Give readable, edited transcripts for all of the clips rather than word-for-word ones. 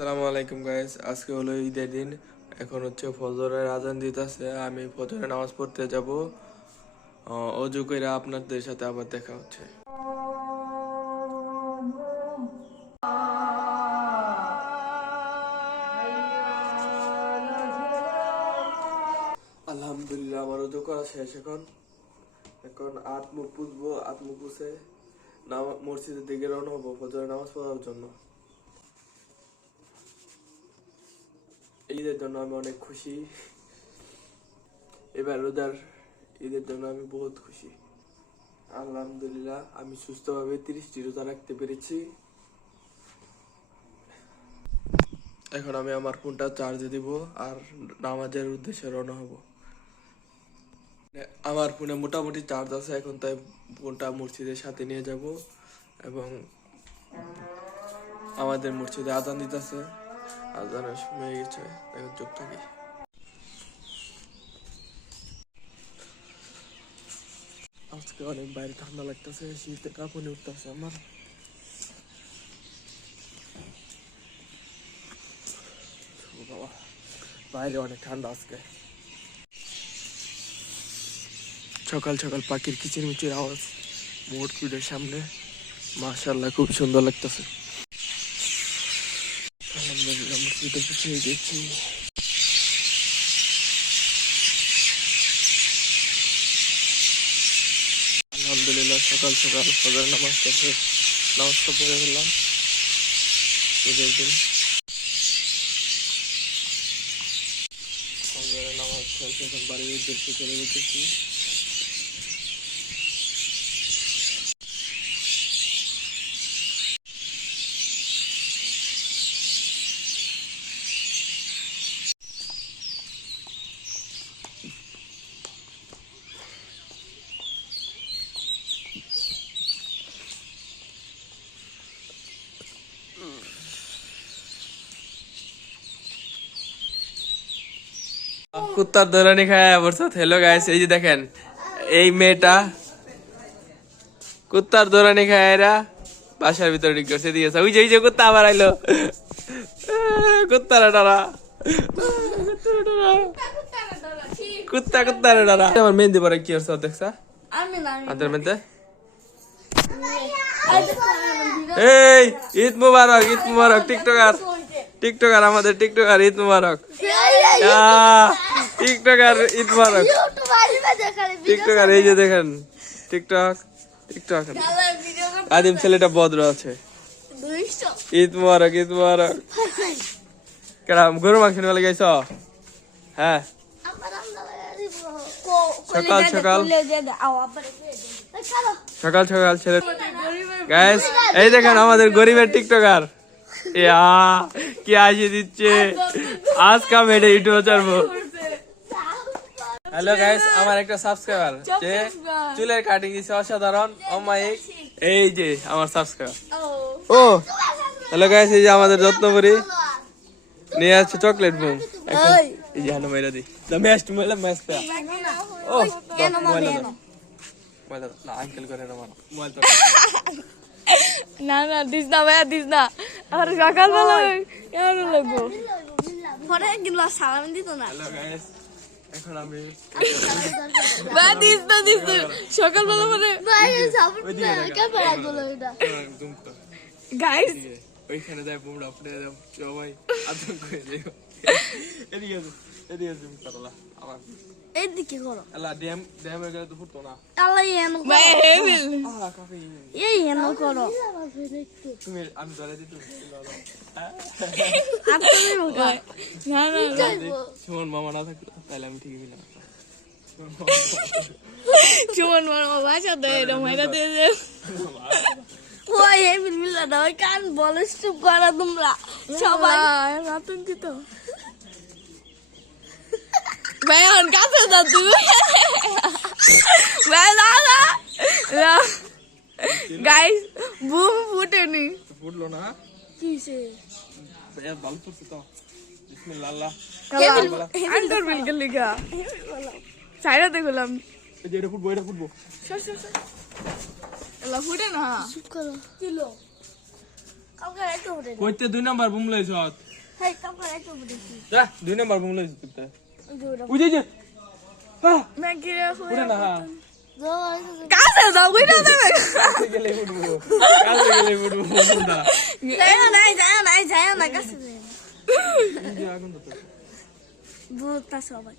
আসসালামু আলাইকুম গাইস, আজকে হলো ঈদের দিন। এখন হচ্ছে ফজরের আজান দিতেছে। আমি ফজরের নামাজ পড়তে যাব। অজু করে আপনাদের সাথে আবার দেখা হচ্ছে। আলহামদুলিল্লাহ, আমার অজু করা শেষ। এখন এখন হাত মুখ পুছবো। হাত মুখ পুছে মসজিদের দিকে রওনা হবো ফজরের নামাজ পড়ার জন্য। ঈদের জন্য আমি অনেক খুশি। এবার রোজার ঈদের জন্য আমি বহুত খুশি। আলহামদুলিল্লাহ, আমি সুস্থভাবে 30টি রোজা রাখতে পেরেছি। এখন আমি আমার ফোনটা চার্জে দিব আর নামাজের উদ্দেশ্যে রওনা হব। আমার ফোনে মোটামুটি চার্জ আছে এখন, তাই ফোনটা মসজিদের সাথে নিয়ে যাব। এবং আমাদের মসজিদে আজান দিতেছে, আজানের সময় হয়ে গেছে। এখন চুপ থাকি। আজকে অনেক বাইরে ঠান্ডা লাগতেছে, শীতে কাঁপুনি উঠতেছে আমার। বাবা, বাইরে অনেক ঠান্ডা আজকে। সকাল সকাল পাখির কিচিরমিচির আওয়াজ মোটরপিটের সামনে। মাশাআল্লাহ, খুব সুন্দর লাগতেছে। আলহামদুলিল্লাহ, মসজিদে পৌঁছে গেছি। আলহামদুলিল্লাহ, সকাল সকাল ফজর নামাজটা পড়ে ফেললাম। ঈদের দিন ফজরের নামাজ শেষে এখন বাড়ির উদ্দেশ্যে চলে যেতেছি। কুত্তার দৌড়ানি খায় অবস্থা। হ্যালো গাইস, এই যে দেখেন এই মেয়েটা কুত্তার দৌড়ানি খায়। এরা বাসার ভিতরে ঢুকে করছে দিয়েছে। ওই যে কুত্তা আবার আইলো। কুত্তারা ডরা, কুত্তারা ডরা। আমার মেহেন্দি পরে কি হচ্ছে দেখছা? আদের মেহেন্দি। এই ঈদ মুবারক, ঈদ মুবারক। টিকটকার আমাদের টিকটকার ঈদ মুবারক। টিকটকার ঈদ মুবারক। টিকটকার এই যে দেখেন টিকটক। আদিম ছেলেটা ভদ্র আছে। ঈদ মুবারক, ঈদ মুবারক। কেরাম গরু মাংস নিয়ে গেছ? হ্যাঁ, সকাল সকাল ছেলে। গাইস, এই দেখেন আমাদের গরিবের টিকটকার। কি আসি দিচ্ছে আজকে। আমি এটা ইউটিউবে ছাড়বো। হ্যালো গাইস, আমার একটা সাবস্ক্রাইবার যে চুলের কাটিং দিচ্ছে অসাধারণ, অমায়িক। এই যে আমার সাবস্ক্রাইবার। ও হ্যালো গাইস, এই যে আমাদের যত্নপুরি নিয়ে আসছে চকলেট বুম। এই যে হানো মেরা দি ম্যাচ পে। ও মোবাইল না আঙ্কেল করে না মানো মোবাইল তো না দিস না ভাইয়া, দিস না। আর সকালবেলা কেমন লাগবো পরে কিন্তু সালাম দিত না। হ্যালো গাইস, এখন আমি ভাই দিস না সকালবেলা পরে গাইস ওইখানে যায় বুমড়া ফুটে দাও সবাই আতঙ্ক হয়ে যায়। এদিকে জুম করলা আমার এইদিকে করো। আল্লাহ ড্যাম এর গেলে তো ফুটতো না। আল্লাহ এনো ভাই হেভিল কাফি এই এনো করো তুমি। আমি ধরে দিতে আপনি মুখা না সুমন মামা না থাকতো তাহলে আমি ঠিকই মিলাম। সুমন মামা বাসা দেয় না মাইরা দিয়ে দে। ওই হেভিল মিলা দাও কান বলে চুপ করা তোমরা সবাই আতঙ্কিত। ভাই আর কাছে দাও তুমি। ভাই না গাইস বুম ফুটেনি। ফুটলো না কিসে ভাইয়া ভালো করছে তো। বিসমিল্লাহ। আন্টার বিলকে লিখা সাইরা দেখলাম। এই যে এটা ফুটবো। এলা ফুটে না। চুপ করো কিলো কালকে একটু ফুটে। কইতে 2 নাম্বার বুম লইছ। হেই কাপড় একটু দেখি যা 2 নাম্বার বুম লইছিস তুই ওই যে ওটা ওই যে হ্যাঁ ম্যাগি উঠে না হ্যাঁ কাছে দাও কইরা দেবে কাছে গেলে উঠবো না যায় না কাছে যে আগুন তো বুঝতা সবাই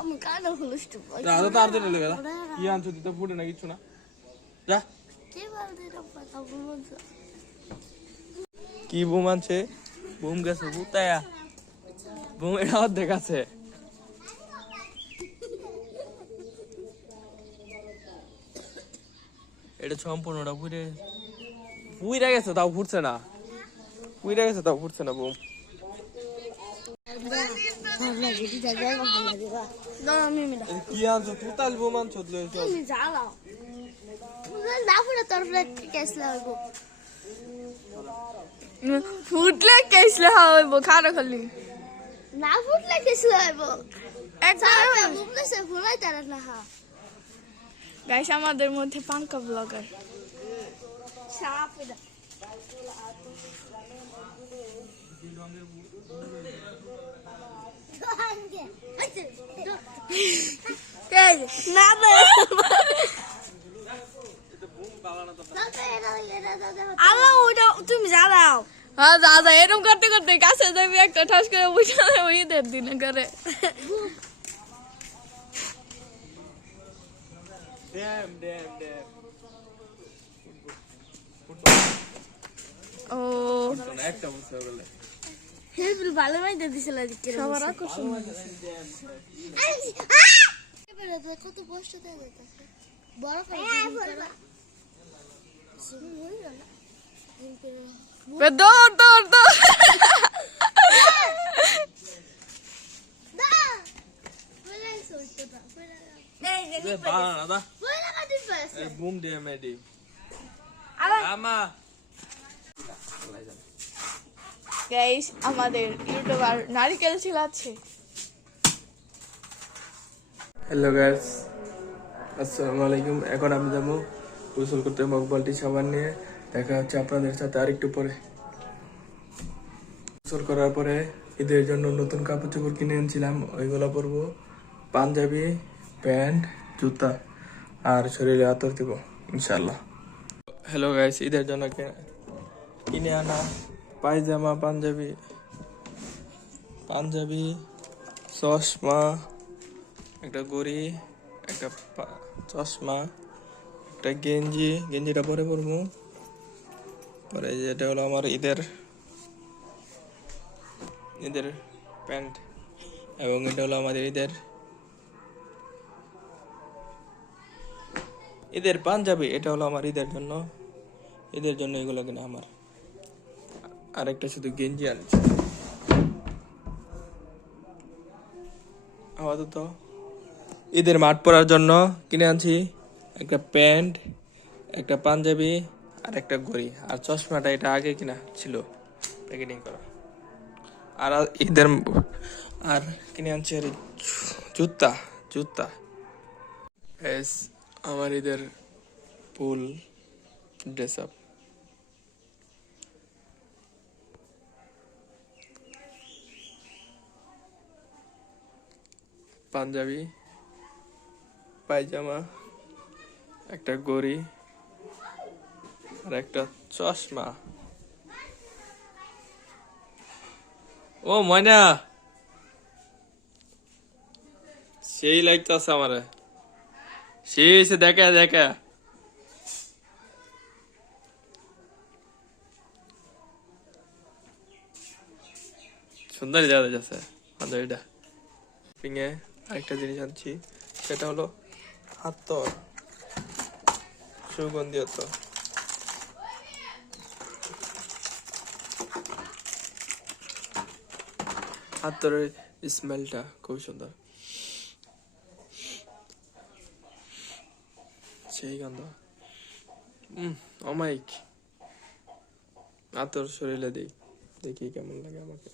আমি কানে হলুষ্ট দাদা তার দিতে লেগে কি আনছো তুই তো ফুটে না কিছু না যা কে বলতে এটা কথা বলছো কি বুম আনছে বুম গেছে বুতায়া বুম এটা অর্ধেক আছে এটা সম্পূর্ণটা পুইরা গেছে তাও ফুটছে না বুম কি আনছো তুতাল বুম আনছো তুমি জ্বালাও না ফুটে তোর কেসলে হইব ফুটলে কেসলে হইব খানা খালি না ফুটলে কেসলে হইব একটা বুমলে সে ফুলাই তার না হা গাইস আমাদের মধ্যে পাঙ্কা ব্লগার সাপ এটা না আল্লাহ ওটা তুমি জ্বালাও হ্যাঁ দাদা এরকম করতে করতে কাছে যাবি একটা ঠাস করে বুঝা ওই ঈদের দিনে করে ও একটা বুঝতে পারলে হেবিল ভালো মাইতে দিছিল আজকে সবার আকর্ষণ কত কষ্ট দেয় বড় করে দৌড় দৌড় দৌড় বুম দিয়ে মেডি গাইস আমাদের ইউটিউবার নারিকেল ছিলাচ্ছে হ্যালো গাইস আসসালামু আলাইকুম এখন আমি যাবো গোসল করতে মগবালটি সাবান নিয়ে দেখা হচ্ছে আপনাদের সাথে আরেকটু পরে গোসল করার পরে ঈদের জন্য নতুন কাপড় চোপড় কিনে এনেছিলাম ওইগুলো পরবো পাঞ্জাবি প্যান্ট জুতা আর শরীরে আতর দিব ইনশাল্লাহ হ্যালো গাইস ঈদের জন্য কিনে আনা পায়জামা পাঞ্জাবি চশমা একটা ঘড়ি একটা চশমা একটা গেঞ্জিটা পরে পরবো পরে যেটা হলো আমার ঈদের প্যান্ট এবং এটা হলো আমাদের ঈদের পাঞ্জাবি এটা হলো আমার ঈদের জন্য এগুলো কিনা আমার আরেকটা শুধু গেঞ্জি আনছি আপাতত ঈদের মাঠ পরার জন্য কিনে আনছি একটা প্যান্ট একটা পাঞ্জাবি আর একটা ঘড়ি আর চশমাটা এটা আগে কিনা ছিল প্যাকেটিং করা আর ঈদের আর কিনে আনছি আর জুতা আমার ঈদের ফুল ড্রেস আপ পাঞ্জাবি পায়জামা একটা ঘড়ি আর একটা চশমা ও ময়না সেই লাগতেছে আমার সেই এসে দেখা সুন্দর দেখা যাচ্ছে পাঞ্জাবিটা পিঙে আরেকটা জিনিস আনছি সেটা হলো হাতর সুগন্ধি হাতর হাতরের স্মেলটা খুব সুন্দর সেই গন্ধ অমাইক হাতর শরীরে দেখি কেমন লাগে আমাকে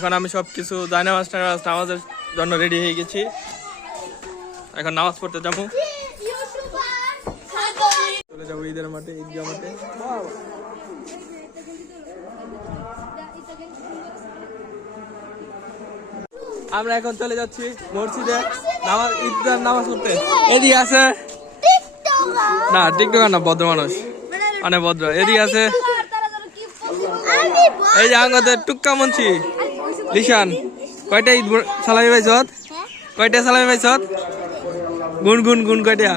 এখন আমি সবকিছু নামাজ নামাজের জন্য রেডি হয়ে গেছি। এখন নামাজ পড়তে যাবো, চলে যাবো ঈদের মাঠে, ঈদগাহ মাঠে। আমরা এখন চলে যাচ্ছি মসজিদে নামাজ, ঈদের নামাজ পড়তে। এদিকে আছে না টিকটকার না, ভদ্র মানুষ, অনেক ভদ্র। এদিকে আছে এই যে আমাদের টুক্কা মুন্সি লিশান। কয়টা ঈদ সালামি পাইছত? কয়টা সালামি পাইছত? গুন গুন গুন কয়টা?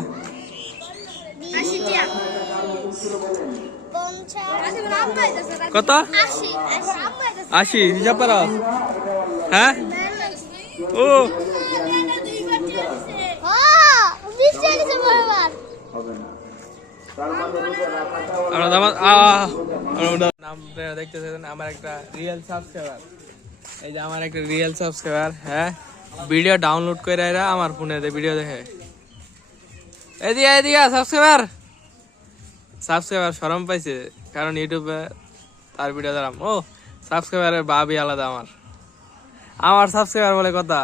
কত? 80 হিসাব পারো? হ্যাঁ ও দেখতেছেন আমার একটা রিয়েল সাবস্ক্রাইবার। এই যে আমার একটা রিয়েল সাবস্ক্রাইবার। হ্যাঁ, ভিডিও ডাউনলোড করে এরা আমার ফোনে ভিডিও দেখে। এদিকে এদিকে সাবস্ক্রাইবার শরম পাইছে, কারণ ইউটিউবে তার ভিডিও দিলাম। ও সাবস্ক্রাইবারের ভাবই আলাদা। আমার সাবস্ক্রাইবার বলে কথা।